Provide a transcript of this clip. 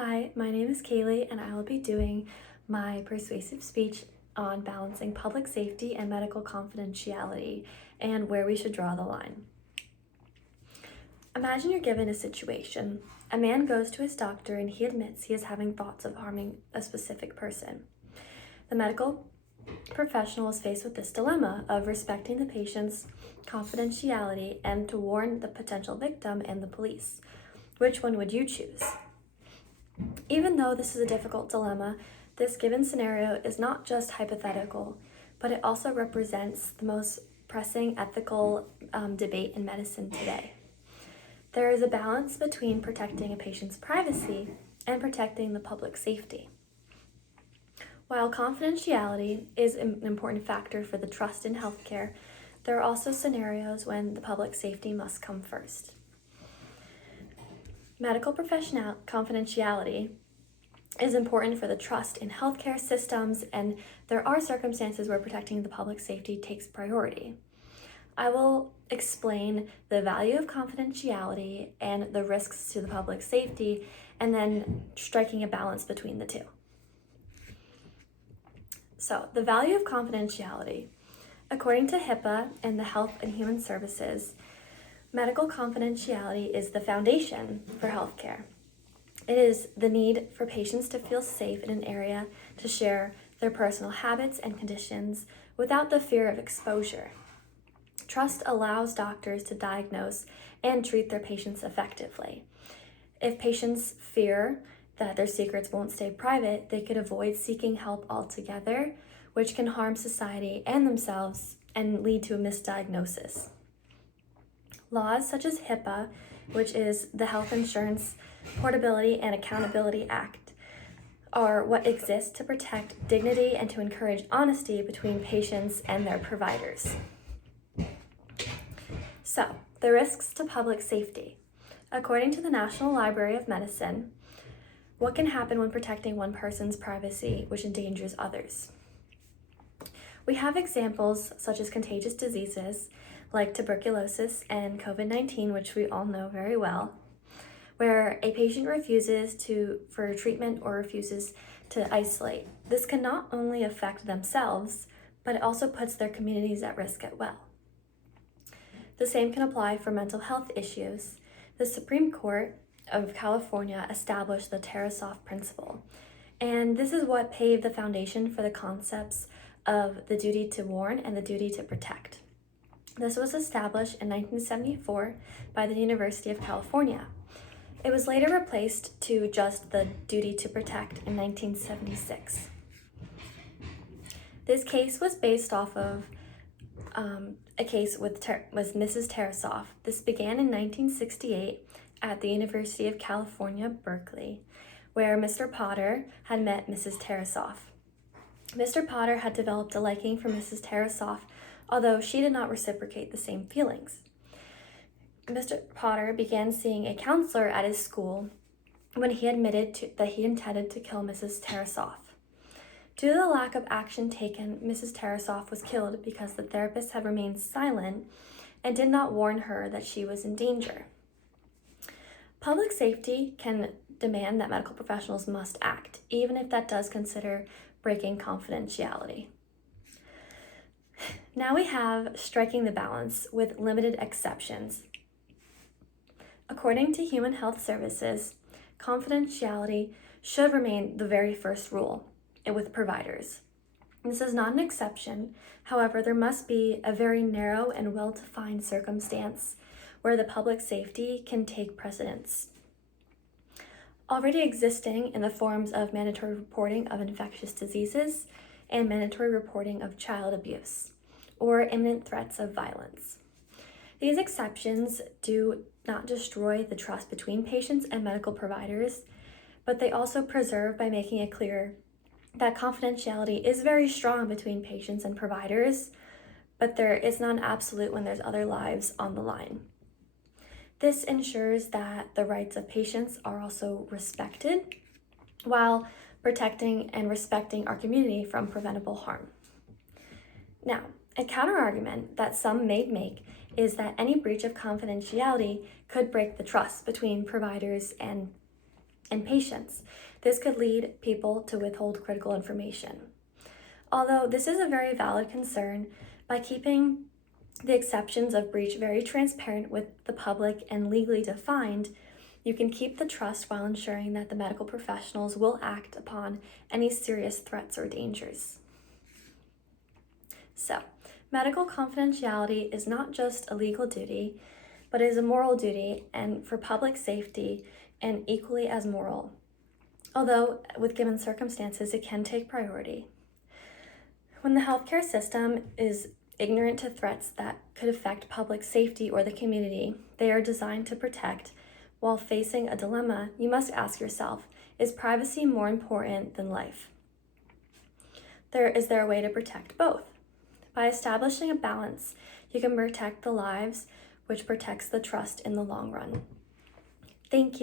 Hi, my name is Kaylee, and I will be doing my persuasive speech on balancing public safety and medical confidentiality and where we should draw the line. Imagine you're given a situation. A man goes to his doctor and he admits he is having thoughts of harming a specific person. The medical professional is faced with this dilemma of respecting the patient's confidentiality and to warn the potential victim and the police. Which one would you choose? Even though this is a difficult dilemma, this given scenario is not just hypothetical, but it also represents the most pressing ethical debate in medicine today. There is a balance between protecting a patient's privacy and protecting the public safety. While confidentiality is an important factor for the trust in healthcare, there are also scenarios when the public safety must come first. Medical professional confidentiality is important for the trust in healthcare systems, and there are circumstances where protecting the public safety takes priority. I will explain the value of confidentiality and the risks to the public safety, and then striking a balance between the two. So, the value of confidentiality. According to HIPAA and the Health and Human Services, medical confidentiality is the foundation for healthcare. It is the need for patients to feel safe in an area to share their personal habits and conditions without the fear of exposure. Trust allows doctors to diagnose and treat their patients effectively. If patients fear that their secrets won't stay private, they could avoid seeking help altogether, which can harm society and themselves and lead to a misdiagnosis. Laws such as HIPAA, which is the Health Insurance Portability and Accountability Act, are what exist to protect dignity and to encourage honesty between patients and their providers. So, the risks to public safety. According to the National Library of Medicine, what can happen when protecting one person's privacy which endangers others? We have examples such as contagious diseases like tuberculosis and COVID-19, which we all know very well, where a patient refuses for treatment or refuses to isolate. This can not only affect themselves, but it also puts their communities at risk as well. The same can apply for mental health issues. The Supreme Court of California established the Tarasoff principle, and this is what paved the foundation for the concepts of the duty to warn and the duty to protect. This was established in 1974 by the University of California. It was later replaced to just the duty to protect in 1976. This case was based off of a case with Mrs. Tarasoff. This began in 1968 at the University of California, Berkeley, where Mr. Potter had met Mrs. Tarasoff. Mr. Potter had developed a liking for Mrs. Tarasoff, although she did not reciprocate the same feelings. Mr. Potter began seeing a counselor at his school when he admitted that he intended to kill Mrs. Tarasoff. Due to the lack of action taken, Mrs. Tarasoff was killed because the therapist had remained silent and did not warn her that she was in danger. Public safety can demand that medical professionals must act, even if that does consider breaking confidentiality. Now we have striking the balance with limited exceptions. According to Human Health Services, confidentiality should remain the very first rule with providers. This is not an exception. However, there must be a very narrow and well-defined circumstance where the public safety can take precedence. Already existing in the forms of mandatory reporting of infectious diseases and mandatory reporting of child abuse or imminent threats of violence. These exceptions do not destroy the trust between patients and medical providers, but they also preserve by making it clear that confidentiality is very strong between patients and providers, but it's not an absolute when there's other lives on the line. This ensures that the rights of patients are also respected while protecting and respecting our community from preventable harm. Now, a counterargument that some may make is that any breach of confidentiality could break the trust between providers and and patience. This could lead people to withhold critical information. Although this is a very valid concern, by keeping the exceptions of breach very transparent with the public and legally defined, you can keep the trust while ensuring that the medical professionals will act upon any serious threats or dangers. So, medical confidentiality is not just a legal duty, but is a moral duty and for public safety and equally as moral. Although, with given circumstances, it can take priority. When the healthcare system is ignorant to threats that could affect public safety or the community they are designed to protect, while facing a dilemma, you must ask yourself, is privacy more important than life? Is there a way to protect both? By establishing a balance, you can protect the lives, which protects the trust in the long run. Thank you.